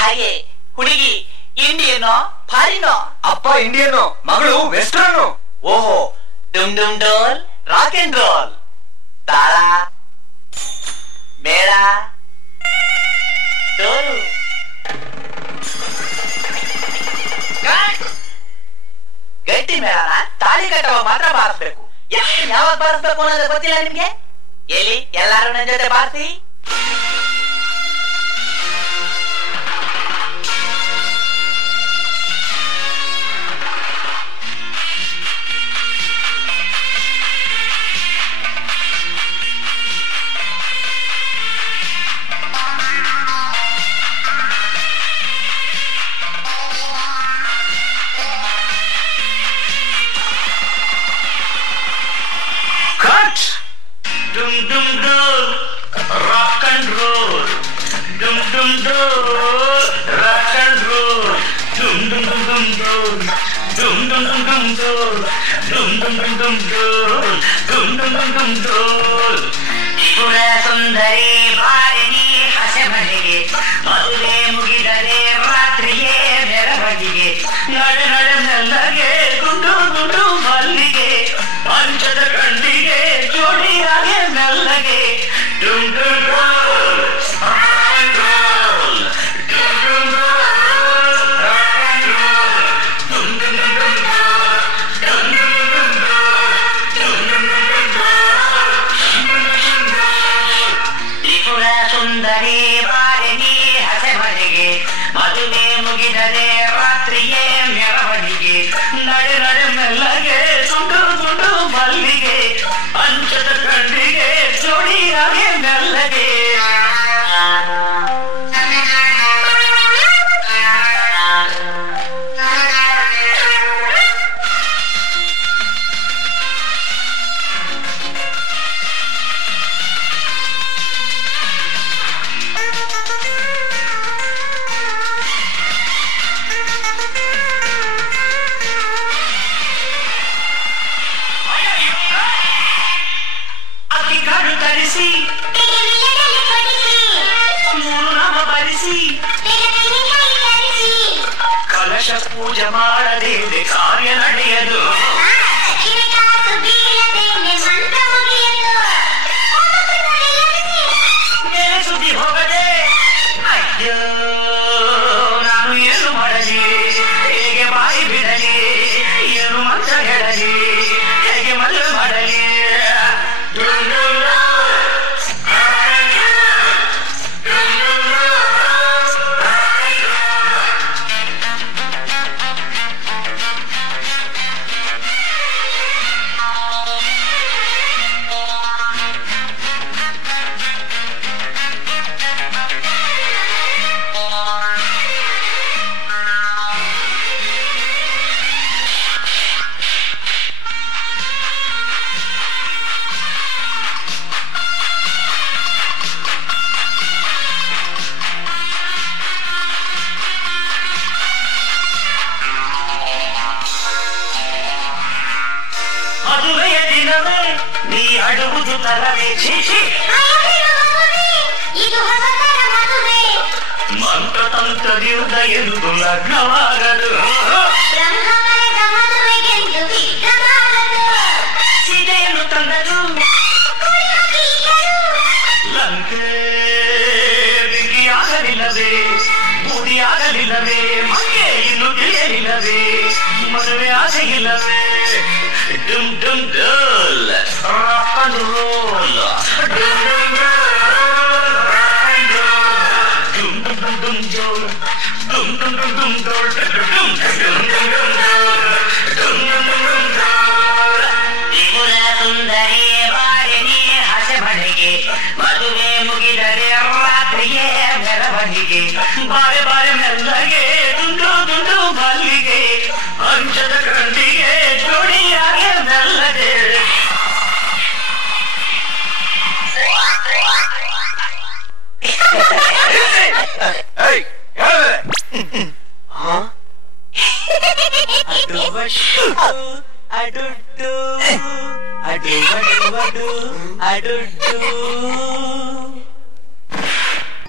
ಹಾಗೆ ಹುಡುಗಿ ಇಂಡಿಯನ್ನೋ ಫಾರಿನೋ? ಅಪ್ಪ ಇಂಡಿಯನ್ನೋ, ಮಗಳು ವೆಸ್ಟರ್ನು. ಓಹೋ, ಡುಮ್ ಡುಮ್ ಡೋಲ್, ರಾಕ್ ಅಂಡ್ ರೋಲ್, ತಾಳ ಮೇಳ ಡೋಲು. ಗಟ್ಟಿ ಮೇಳನ ತಾಳಿ ಕಟ್ಟುವ ಮಾತ್ರ ಬಾರಿಸ್ಬೇಕು. ಯಾವಾಗ ಬಾರಿಸ್ಬೇಕು ಅನ್ನೋದು ಗೊತ್ತಿಲ್ಲ ನಿಮ್ಗೆ? ಎಲ್ಲಿ ಎಲ್ಲಾರು ನನ್ನ ಜೊತೆ ಬಾರಿಸಿ. Dum dum dum, rock and roll. Dum dum dum, rock and roll. Dum dum dum dum dum, dum dum dum dum dum, dum dum dum dum dum, dum dum dum dum dum. ಪುರ ಸುಂದರಿ ಭಾರಿಣಿ ಹಸೆ ಮನೆಗೆ ಮದುವೆ ಮುಗಿದರೆ ರಾತ್ರಿಗೆ ಮೆರವಣಿಗೆ ನಡೆ ನಡೆ ಮೆಲ್ಲಗೆ ಗುಂಡು ಗುಂಡು ಮಲ್ಲಿಗೆ ಪಂಚದ ಕಣ್ಣಿಗೆ ಜೋಡಿಯಾಗೆ ಮೆಲ್ಲಗೆ ಡುಮ್ ಡುಮ್ ಡೋಲ್ ರಾಕ್ ಅಂಡ್ ರೋಲ್ ಡುಮ್ ಡುಮ್ ಡೋಲ್ ರಾಕ್ ಅಂಡ್ ರೋಲ್ ಡುಮ್ ಡುಮ್ ಡುಮ್ ಡುಮ್ ಡೋಲ್ ಡುಮ್ ಡುಮ್ ಡುಮ್ ಡೋಲ್ ಡುಮ್ ಡುಮ್ ಡುಮ್ ಡೋಲ್ ತ್ರಿಪುರ ಸುಂದರಿ ಬಾರಿಣಿ ಹಸೆ ಮನೆಗೆ ಮದುವೆ ಮುಗಿದರೆ ರಾತ್ರಿಯೇ ಮೆರವಣಿಗೆ ನಡೆ ನಡೆ ಮೆಲ್ಲಗೆ ಸುಂಡು ಸುಂಡು ಮಲ್ಲಿಗೆ ಪಂಚದ ಕಣ್ಣಿಗೆ ಜೋಡಿಯಾಗೆ ಮೆಲ್ಲಗೆ ಕಾಡು ತರಿಸಿ ಮೂರು ನಾಮ ಬರಿಸಿ ಕಲಶ ಪೂಜೆ ಮಾಡದೆ ಕಾರ್ಯ ನಡೆಯದು ಬೇರೆ ಸುದ್ದಿ ಹೋಗದೆ ಅಯ್ಯೋ ನಾನು ಏನು ಮಾಡಲಿ, ಹೇಗೆ ಬಾಯಿ ಬಿಡಲಿ, ಏನು ಮಂತ್ರ ಹೇಳಲಿ, ಹೇಗೆ ಮದುವೆ ಮಾಡಲಿ. ಮದುವೆಯ ದಿನವೇ ನೀ ಅಡುವುದು ತರವೇ ಶಿಶಿ ಮಂತ್ರ ತಂತ್ರದಿಂದ ಎಂದು ಲಗ್ನವಾಗದು ಸೀತೆಯನ್ನು ತಂದದು ಲಂಕೆ ಬಿಗಿಯಾಗಲಿಲ್ಲವೇ, ಬೂದಿಯಾಗಲಿಲ್ಲವೇ, ಮಂಗೆ ಇನ್ನು ತಿಳಿಯಲಿಲ್ಲವೇ, ಮದುವೆ ಆಸೆಗಿಲ್ಲವೇ. Dum dum dum, rock and roll. Dum dum dum, rock and roll. Dum dum dum dum dum, dum dum dum dum dum, dum dum dum dum dum, dum dum dum dum. Tripura Sundari ಬಾರಿಣಿ ಹಸೆ ಮನೆಗೆ ಮದುವೆ ಮುಗಿದರೆ ರಾತ್ರಿಗೆ ಮೆರವಣಿಗೆ ಬಾರೆ ಬಾರೆ ಮೆಲ್ಲಗೆ ದುಂಡು ದುಂಡು ಮಲ್ಲಿಗೆ ಪಂಚದ ಕಣ್ಣಿಗೆ ಜೋಡಿಯಾಗೆ ಮೆಲ್ಲಗೆ. ಅಡುಡು